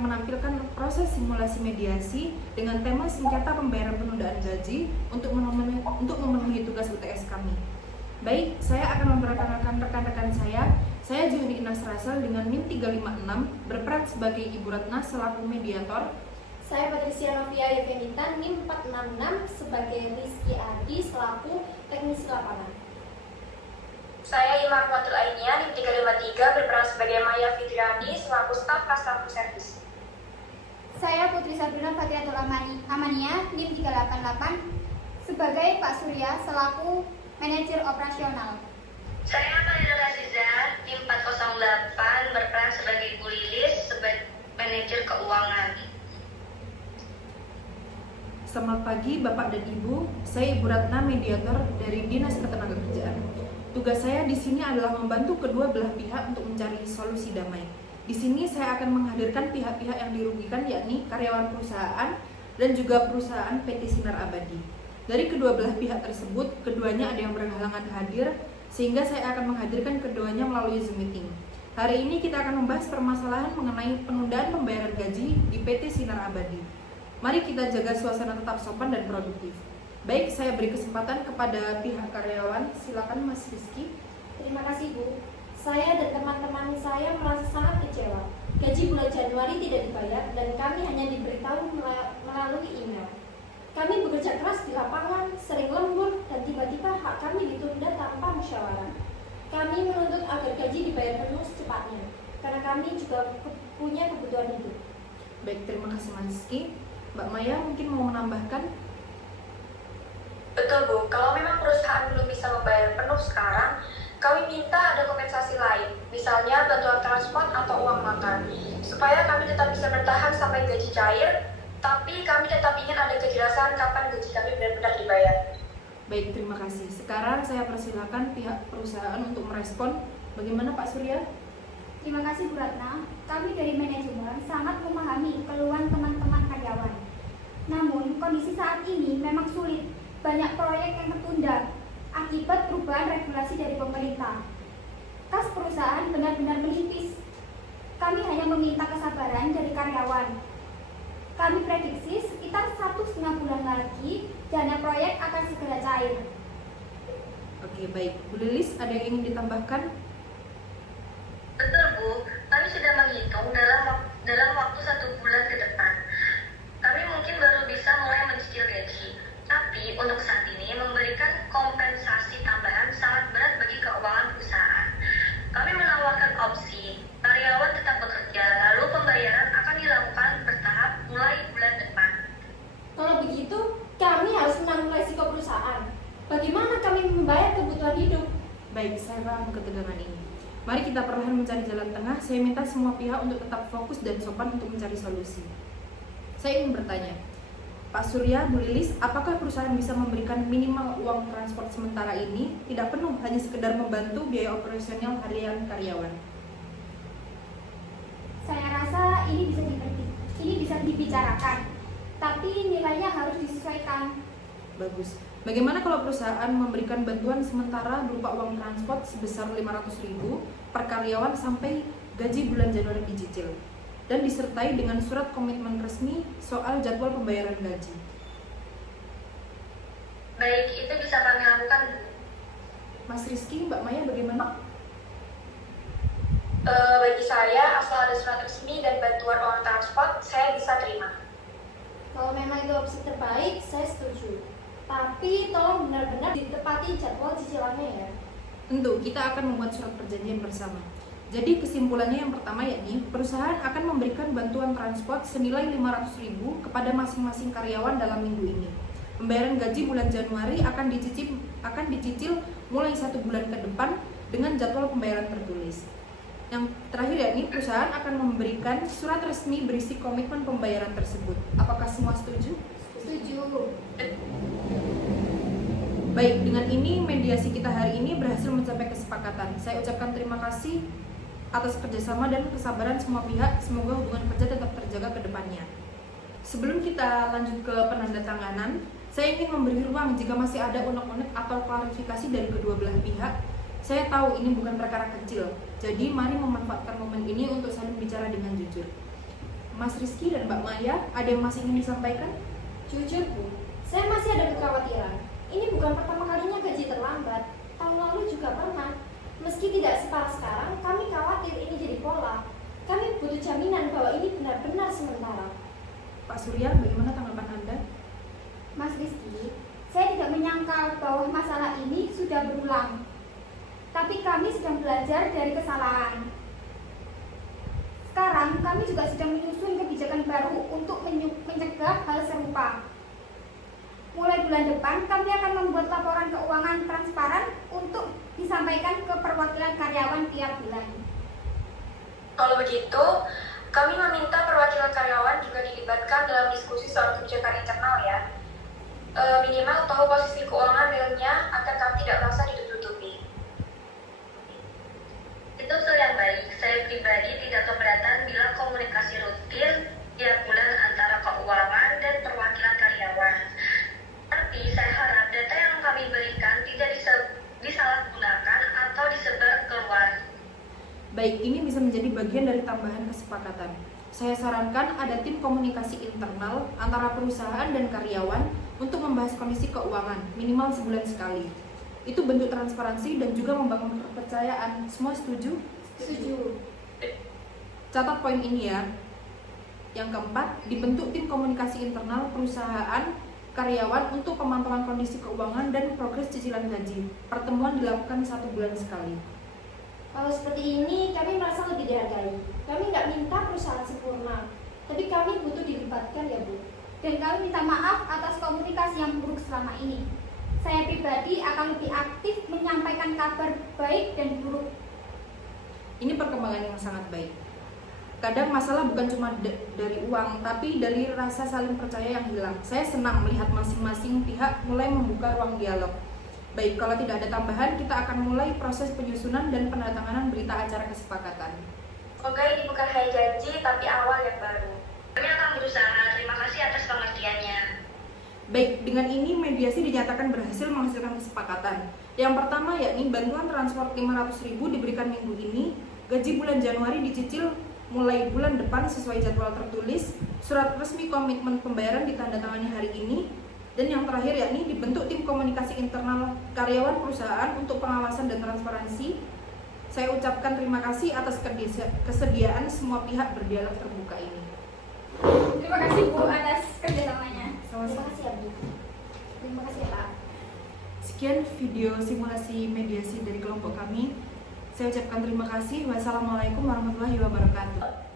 akan menampilkan proses simulasi mediasi dengan tema sengketa pembayaran penundaan gaji untuk memenuhi tugas UTS kami. Baik, saya akan memperkenalkan rekan-rekan saya. Saya Juhani Inas Rasel dengan NIM 356 berperan sebagai Ibu Ratna selaku mediator. Saya Patricia Novia Yevenita NIM 466 sebagai Rizky Ardi selaku teknisi lapangan. Saya Ima Rahmatul Ainia NIM 353 berperan sebagai Maya Fitriani selaku staf customer service. Saya Putri Sabrina Fatriatul Amania NIM 388 sebagai Pak Surya selaku manajer operasional. Saya Fadila Aziza NIM 408 berperan sebagai Ibu Lilis sebagai manajer keuangan. Selamat pagi Bapak dan Ibu, saya Ibu Ratna mediator dari Dinas Ketenagakerjaan. Tugas saya di sini adalah membantu kedua belah pihak untuk mencari solusi damai. Di sini saya akan menghadirkan pihak-pihak yang dirugikan, yakni karyawan perusahaan dan juga perusahaan PT Sinar Abadi. Dari kedua belah pihak tersebut, keduanya ada yang berhalangan hadir, sehingga saya akan menghadirkan keduanya melalui Zoom meeting. Hari ini kita akan membahas permasalahan mengenai penundaan pembayaran gaji di PT Sinar Abadi. Mari kita jaga suasana tetap sopan dan produktif. Baik, saya beri kesempatan kepada pihak karyawan. Silakan Mas Rizky. Terima kasih Bu. Saya dan teman-teman saya merasa sangat kecewa. Gaji bulan Januari tidak dibayar dan kami hanya diberitahu melalui email. Kami bekerja keras di lapangan, sering lembur, dan tiba-tiba hak kami ditunda tanpa musyawarah. Kami menuntut agar gaji dibayar penuh secepatnya, karena kami juga punya kebutuhan hidup. Baik, terima kasih Mas Rizky. Mbak Maya mungkin mau menambahkan? Betul Bu, kalau memang perusahaan belum bisa membayar penuh sekarang, kami minta ada kompensasi lain, misalnya bantuan transport atau uang makan, supaya kami tetap bisa bertahan sampai gaji cair, tapi kami tetap ingin ada kejelasan kapan gaji kami benar-benar dibayar. Baik, terima kasih. Sekarang saya persilakan pihak perusahaan untuk merespon. Bagaimana Pak Surya? Terima kasih Bu Ratna. Kami dari manajemen sangat memahami keluhan teman-teman karyawan. Namun kondisi saat ini memang sulit. Banyak proyek yang tertunda akibat perubahan regulasi dari pemerintah. Kas perusahaan benar-benar menipis. Kami hanya meminta kesabaran dari karyawan. Kami prediksi sekitar 1,5 bulan lagi dana proyek akan segera cair. Oke, baik. Bu Lilis, ada yang ingin ditambahkan? Betul Bu, kami sudah menghitung dalam waktu 1 bulan ke depan. Kami mungkin baru bisa mulai mencicil gaji, tapi untuk saat ini memberikan kompensasi tambahan sangat berat bagi keuangan perusahaan. Kami menawarkan opsi, karyawan tetap bekerja, lalu pembayaran akan dilakukan bertahap mulai bulan depan. Kalau begitu, kami harus menanggung resiko perusahaan. Bagaimana kami membayar kebutuhan hidup? Baik, saya paham ketegangan ini. Mari kita perlahan mencari jalan tengah. Saya minta semua pihak untuk tetap fokus dan sopan untuk mencari solusi. Saya ingin bertanya, Pak Surya, Bu Lilis, apakah perusahaan bisa memberikan minimal uang transport sementara ini tidak penuh, hanya sekedar membantu biaya operasional harian karyawan? Saya rasa ini bisa dibicarakan, tapi nilainya harus disesuaikan. Bagus. Bagaimana kalau perusahaan memberikan bantuan sementara berupa uang transport sebesar 500.000 per karyawan sampai gaji bulan Januari dicicil dan disertai dengan surat komitmen resmi soal jadwal pembayaran gaji? Baik, itu bisa kami lakukan Bu. Mas Rizky, Mbak Maya bagaimana? Bagi saya, asal ada surat resmi dan bantuan uang transport, saya bisa terima. Kalau memang itu opsi terbaik, saya setuju. Tapi tolong benar-benar ditepati jadwal cicilannya ya. Tentu, kita akan membuat surat perjanjian bersama. Jadi kesimpulannya yang pertama yakni perusahaan akan memberikan bantuan transport senilai 500.000 kepada masing-masing karyawan dalam minggu ini. Pembayaran gaji bulan Januari akan dicicil mulai 1 bulan ke depan dengan jadwal pembayaran tertulis. Yang terakhir yakni perusahaan akan memberikan surat resmi berisi komitmen pembayaran tersebut. Apakah semua setuju? Setuju. Baik, dengan ini mediasi kita hari ini berhasil mencapai kesepakatan. Saya ucapkan terima kasih atas kerjasama dan kesabaran semua pihak. Semoga hubungan kerja tetap terjaga ke depannya. Sebelum kita lanjut ke penandatanganan, saya ingin memberi ruang jika masih ada unek-unek atau klarifikasi dari kedua belah pihak. Saya tahu ini bukan perkara kecil, jadi mari memanfaatkan momen ini untuk saling bicara dengan jujur. Mas Rizky dan Mbak Maya, ada yang masih ingin disampaikan? Jujur Bu, saya masih ada kekhawatiran. Ini bukan pertama kalinya gaji terlambat. Tahun lalu juga pernah. Meski tidak separah sekarang, kami khawatir ini jadi pola. Kami butuh jaminan bahwa ini benar-benar sementara. Pak Surya, bagaimana tanggapan Anda? Mas Rizky, saya tidak menyangka bahwa masalah ini sudah berulang. Tapi kami sedang belajar dari kesalahan. Sekarang kami juga sedang menyusun kebijakan baru untuk mencegah hal serupa. Mulai bulan depan kami akan membuat laporan keuangan transparan untuk disampaikan ke perwakilan karyawan tiap bulan. Kalau begitu, kami meminta perwakilan karyawan juga dilibatkan dalam diskusi soal kebijakan internal ya. Minimal tahu posisi keuangan realnya agar kami tidak merasa ditutupi. Itu usul yang baik. Saya pribadi tidak keberatan bila komunikasi rutin tiap bulan antara keuangan dan perwakilan karyawan. Tapi saya harap data yang kami berikan tidak disalahgunakan atau disebar keluar. Baik, ini bisa menjadi bagian dari tambahan kesepakatan. Saya sarankan ada tim komunikasi internal antara perusahaan dan karyawan untuk membahas kondisi keuangan, minimal sebulan sekali. Itu bentuk transparansi dan juga membangun kepercayaan. Semua setuju? Setuju. Catat poin ini ya. Yang keempat, dibentuk tim komunikasi internal perusahaan karyawan untuk pemantauan kondisi keuangan dan progres cicilan gaji. Pertemuan dilakukan 1 bulan sekali. Kalau seperti ini, kami merasa lebih dihargai. Kami nggak minta perusahaan sempurna, tapi kami butuh dilibatkan ya Bu. Dan kami minta maaf atas komunikasi yang buruk selama ini. Saya pribadi akan lebih aktif menyampaikan kabar baik dan buruk. Ini perkembangan yang sangat baik. Kadang masalah bukan cuma dari uang, tapi dari rasa saling percaya yang hilang. Saya senang melihat masing-masing pihak mulai membuka ruang dialog. Baik, kalau tidak ada tambahan, kita akan mulai proses penyusunan dan penandatanganan berita acara kesepakatan. Semoga ini bukan hanya janji, tapi awal yang baru. Kami akan berusaha. Terima kasih atas pengertiannya. Baik, dengan ini mediasi dinyatakan berhasil menghasilkan kesepakatan. Yang pertama yakni bantuan transport 500.000 diberikan minggu ini, gaji bulan Januari dicicil mulai bulan depan sesuai jadwal tertulis, surat resmi komitmen pembayaran ditandatangani hari ini, dan yang terakhir yakni dibentuk tim komunikasi internal karyawan perusahaan untuk pengawasan dan transparansi. Saya ucapkan terima kasih atas kesediaan semua pihak berdialog terbuka ini. Terima kasih Bu atas kerjasamanya. Terima kasih ya Bu. Terima kasih ya Pak. Sekian video simulasi mediasi dari kelompok kami. Saya ucapkan terima kasih. Wassalamualaikum warahmatullahi wabarakatuh.